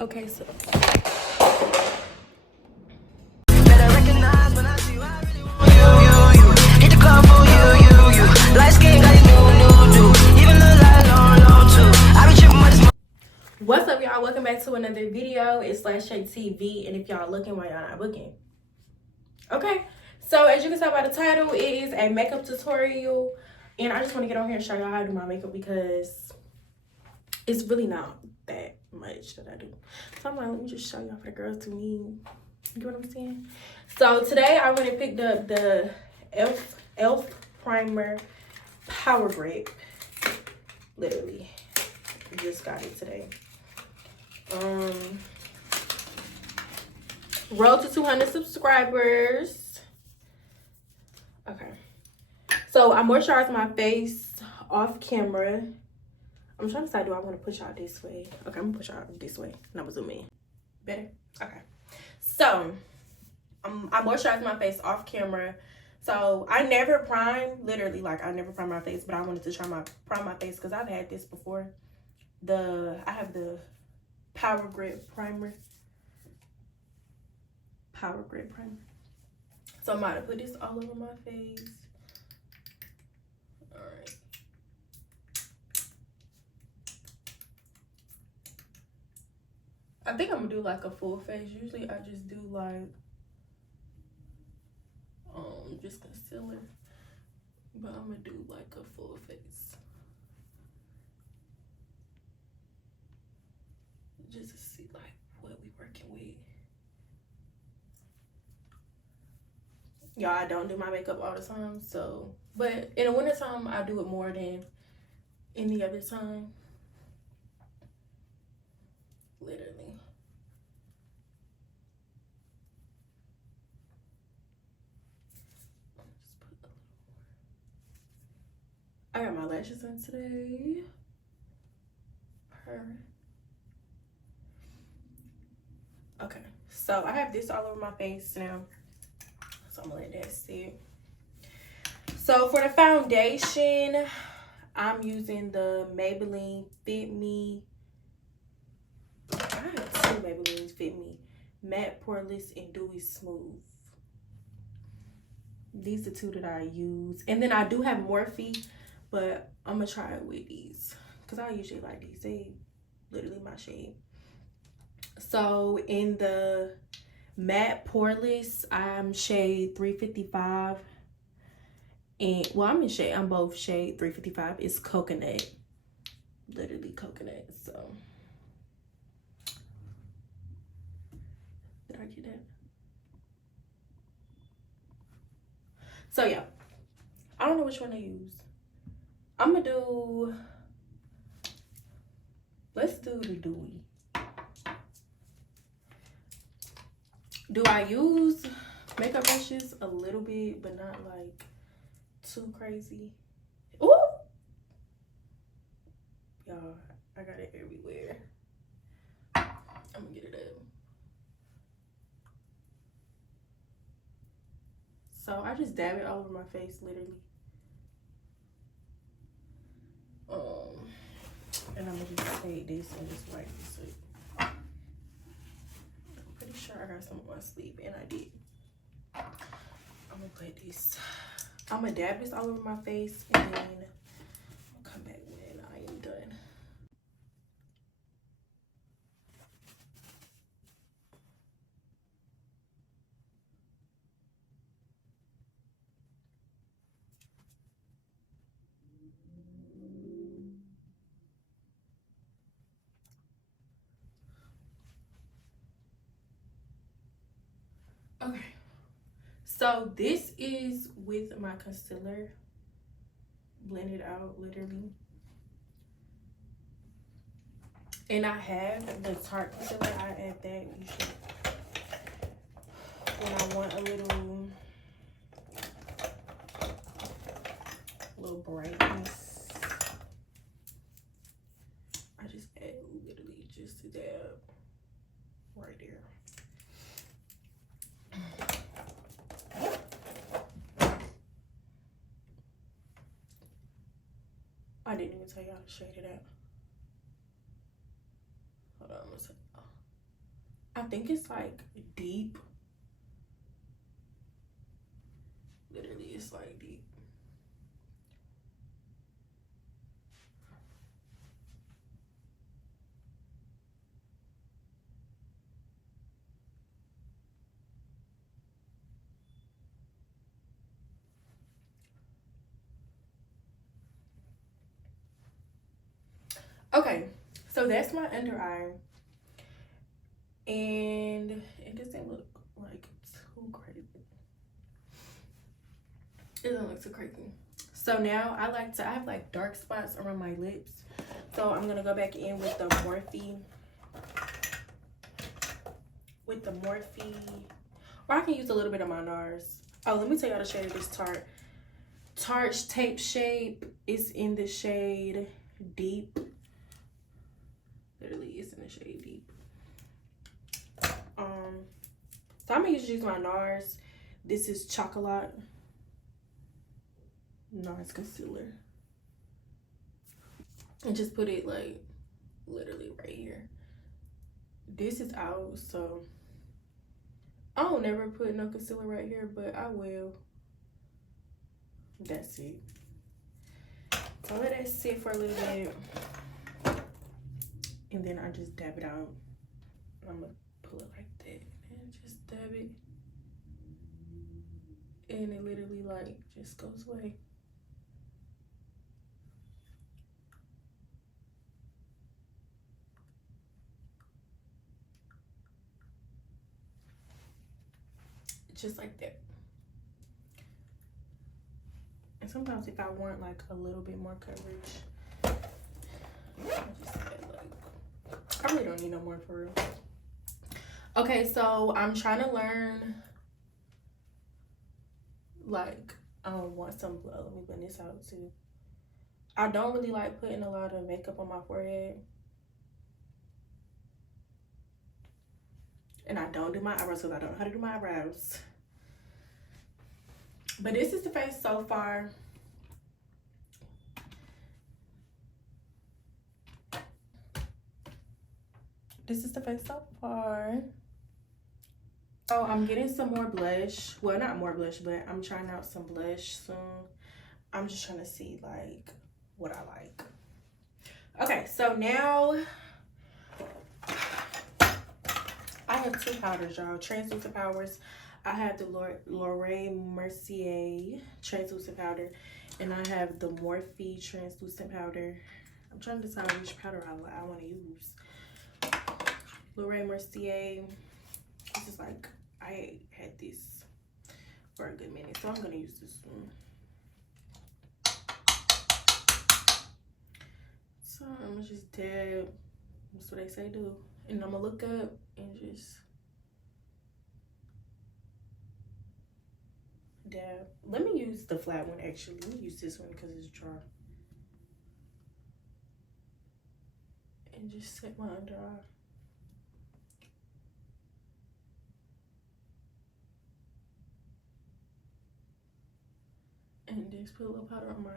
Okay, so Better recognize when I see you, I really want you. Hit the club for you. Light skin got it new. Even look like long too. I be tripping with this. what's up, y'all? Welcome back to another video. It's Shake TV, and if y'all looking, why y'all not looking? Okay, so as you can tell by the title, it is a makeup tutorial, and I just want to get on here and show y'all how to do my makeup because it's really not that much that I do. So I'm like, let me just show y'all for the girls to me. You get what I'm saying? So today I went and picked up the Elf Primer Power Grip. Literally, just got it today. Road to 200 subscribers. Okay, so I moisturize my face off camera. I'm trying to decide, do I want to push out this way? Okay, I'm gonna push out this way and I'm gonna zoom in. Better? Okay. So I moisturize my face off camera. So I never prime, literally, like I never prime my face, but I wanted to prime my face because I've had this before. I have the Power Grip Primer. Power Grip Primer. So I'm about to put this all over my face. Alright. I think I'm gonna do like a full face. Usually I just do like just concealer, but I'm gonna do like a full face just to see like what we working with. Y'all, I don't do my makeup all the time, so but in the winter time I do it more than any other time. Literally. I got my lashes on today. Okay, so I have this all over my face now, so I'm gonna let that sit. So for the foundation, I'm using the Maybelline Fit Me. I have two Maybellines Fit Me, Matte Poreless and Dewy Smooth. These are two that I use, and then I do have Morphie, but I'm gonna try it with these because I usually like these. They literally my shade. So in the Matte Poreless, I'm shade 355, and well, I'm both shade 355. It's coconut, literally coconut. So did I get that? So yeah, I don't know which one to use. I'm gonna do, let's do the Dewy. Do I use makeup brushes? A little bit, but not like too crazy. Ooh! Y'all, I got it everywhere. I'm gonna get it up. So I just dab it all over my face, literally. And I'm gonna just take this and just wipe this up. I'm pretty sure I got some on my sleeve, and I did. I'm gonna put this. I'm gonna dab this all over my face, and then I'll come back when I am done. Okay, so this is with my concealer blended out, literally. And I have the Tarte concealer. I add that usually when I want a little brightness. I just add literally just a dab right there. I didn't even tell y'all to shade it out. Hold on, I'm gonna say, I think it's like deep. Literally, it's like deep. Okay, so that's my under eye. And it doesn't look like too crazy. It doesn't look too crazy. So now I have like dark spots around my lips. So I'm gonna go back in with the Morphie. Or I can use a little bit of my NARS. Oh, let me tell y'all the shade of this Tarte Tape Shape is in the shade Deep. Literally, it's in the shade Deep. So I'm gonna use my NARS. This is Chocolate NARS Concealer. And just put it like literally right here. This is out, so I don't never put no concealer right here, but I will. That's it. So let that sit for a little bit. And then I just dab it out. I'm gonna pull it like that and just dab it. And it literally like just goes away. Just like that. And sometimes if I want like a little bit more coverage, I just add like, I really don't need no more for real. Okay, so I'm trying to learn, like, I don't want some, let me blend this out too. I don't really like putting a lot of makeup on my forehead. And I don't do my eyebrows because I don't know how to do my eyebrows. But this is the face so far. This is the face so far. Oh, I'm getting some more blush. Well, not more blush, but I'm trying out some blush soon. I'm just trying to see like what I like. Okay, so now I have two powders, y'all. Translucent powders. I have the Laura Mercier translucent powder, and I have the Morphe translucent powder. I'm trying to decide which powder I want to use. Laura Mercier. This is like, I had this for a good minute, so I'm gonna use this one. So I'm gonna just dab. That's what they say do. And I'm gonna look up and just dab. Let me use the flat one actually. Let me use this one because it's dry. And just set my under eye. And just put a little powder on my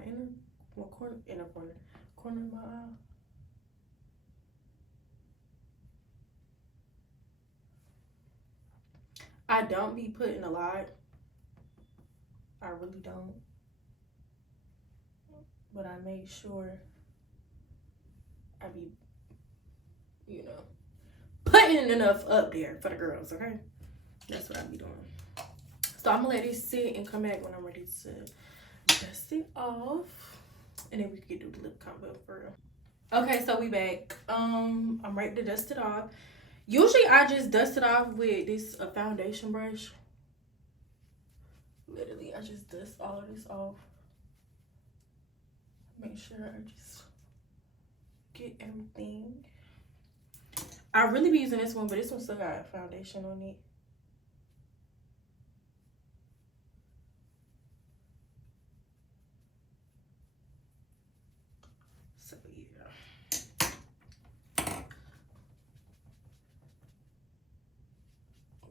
corner of my eye. I don't be putting a lot. I really don't. But I make sure I be, you know, putting enough up there for the girls, okay? That's what I be doing. So I'm gonna let it sit and come back when I'm ready to dust it off. And then we can do the lip combo for real. Okay, so we back. I'm ready to dust it off. Usually I just dust it off with this foundation brush. Literally, I just dust all of this off. Make sure I just get everything. I really be using this one, but this one still got foundation on it. So yeah.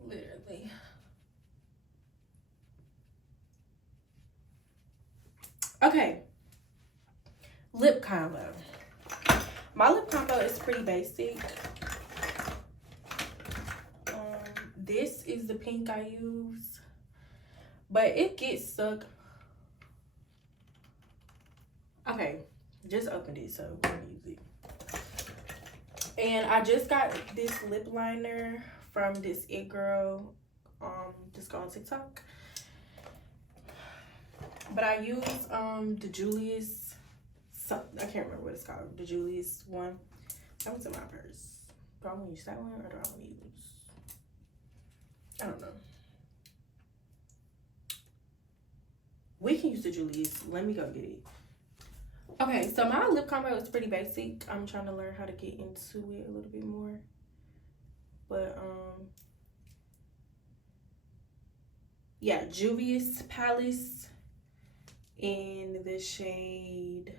Literally. Okay. Lip combo. My lip combo is pretty basic. This is the pink I use, but it gets stuck. Okay, just opened it, so I'm gonna use it. And I just got this lip liner from this It Girl, just go on TikTok. But I use the Julius, I can't remember what it's called, the Julius one. That was in my purse. Do I want to use that one or do I want to use, I don't know. We can use the Julius. Let me go get it. Okay, so my lip combo is pretty basic. I'm trying to learn how to get into it a little bit more. But, yeah, Juvis Palace in the shade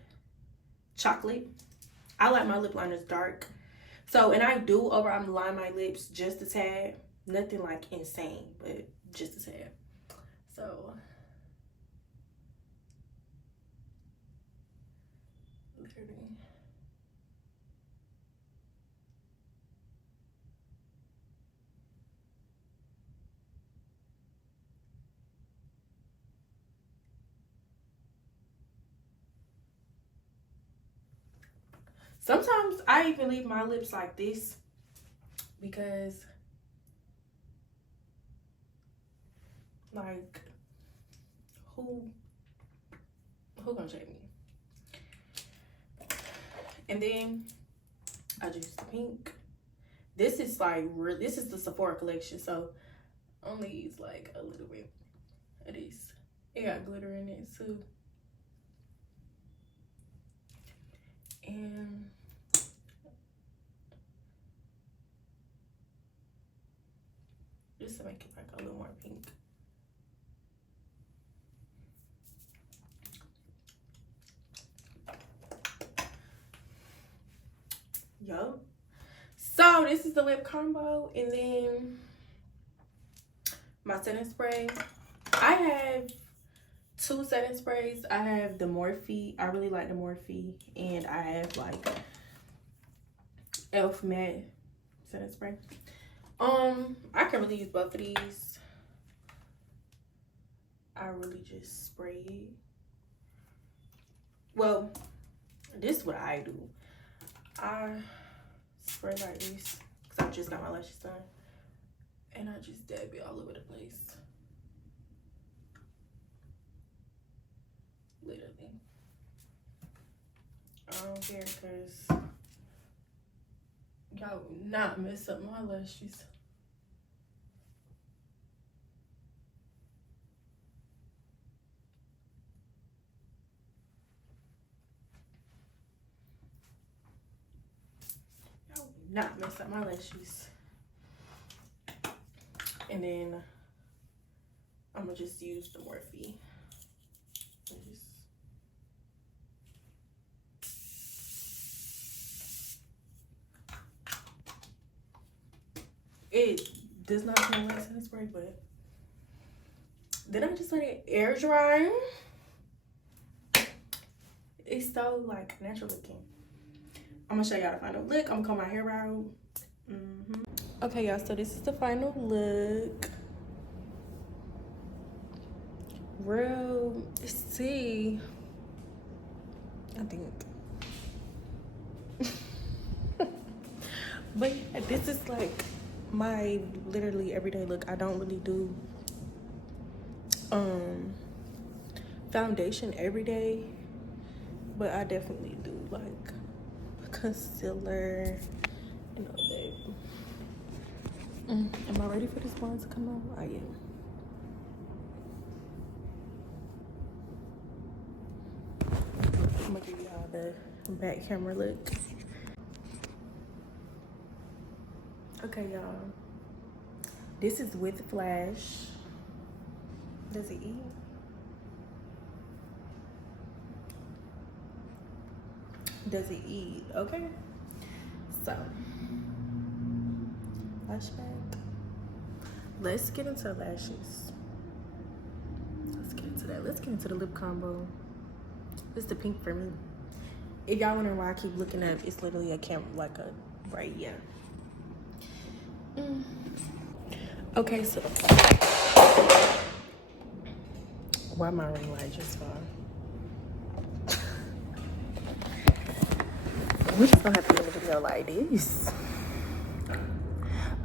Chocolate. I like my lip liners dark. So, and I do line my lips just a tad. Nothing like insane, but just a tad. So, literally. Sometimes I even leave my lips like this because, like, who gonna shave me? And then I just use the pink. This is like this is the Sephora Collection, so only use like a little bit of this. It got glitter in it too. And just to make it like a little more pink. Yo. So this is the lip combo, and then my setting spray. I have two setting sprays. I have the Morphie. I really like the Morphie, and I have like Elf Matte setting spray. I can really use both of these. I really just spray it. Well, this is what I do. I spray like this because I just got my lashes done, and I just dab it all over the place. Literally. I don't care because y'all will not mess up my lashes. Y'all will not mess up my lashes. And then I'm gonna just use the Morphie. It does not smell like setting spray, but then I just let it air dry. It's so like natural looking. I'm gonna show y'all the final look. I'm gonna comb my hair out. Okay, y'all, so this is the final look. Real, see, I think. But yeah, this is like my literally everyday look. I don't really do foundation every day, but I definitely do like concealer and all that. Am I ready for this blonde to come out? I am. I'm gonna give y'all the back camera look. Okay, y'all. This is with flash. Does it eat? Does it eat? Okay. So, lash back. Let's get into lashes. Let's get into that. Let's get into the lip combo. This is the pink for me. If y'all wondering why I keep looking up, it's literally a camera, like a right, yeah. Okay, so why my ring light just fall? We just gonna have to end the video like this.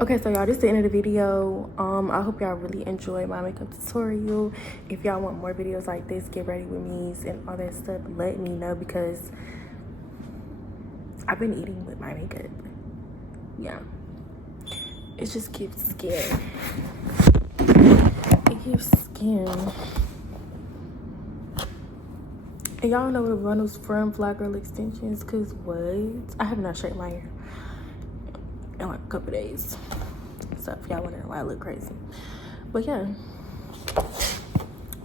Okay, so y'all, this is the end of the video. I hope y'all really enjoyed my makeup tutorial. If y'all want more videos like this, get ready with me and all that stuff, let me know, because I've been eating with my makeup. Yeah, it just gives skin. It gives skin. And y'all know where to run those from Fly Girl extensions, because what? I have not straightened my hair in like a couple days. So if y'all wondering why I look crazy. But yeah,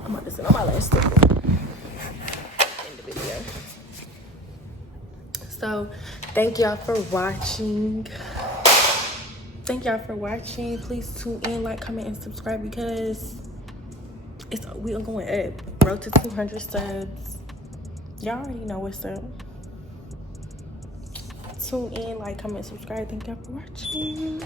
I'm about to sit on my last step in the video. So thank y'all for watching. Please tune in, like, comment, and subscribe, because we are going up. Road to 200 subs. Y'all already know what's up. Tune in, like, comment, subscribe. Thank y'all for watching.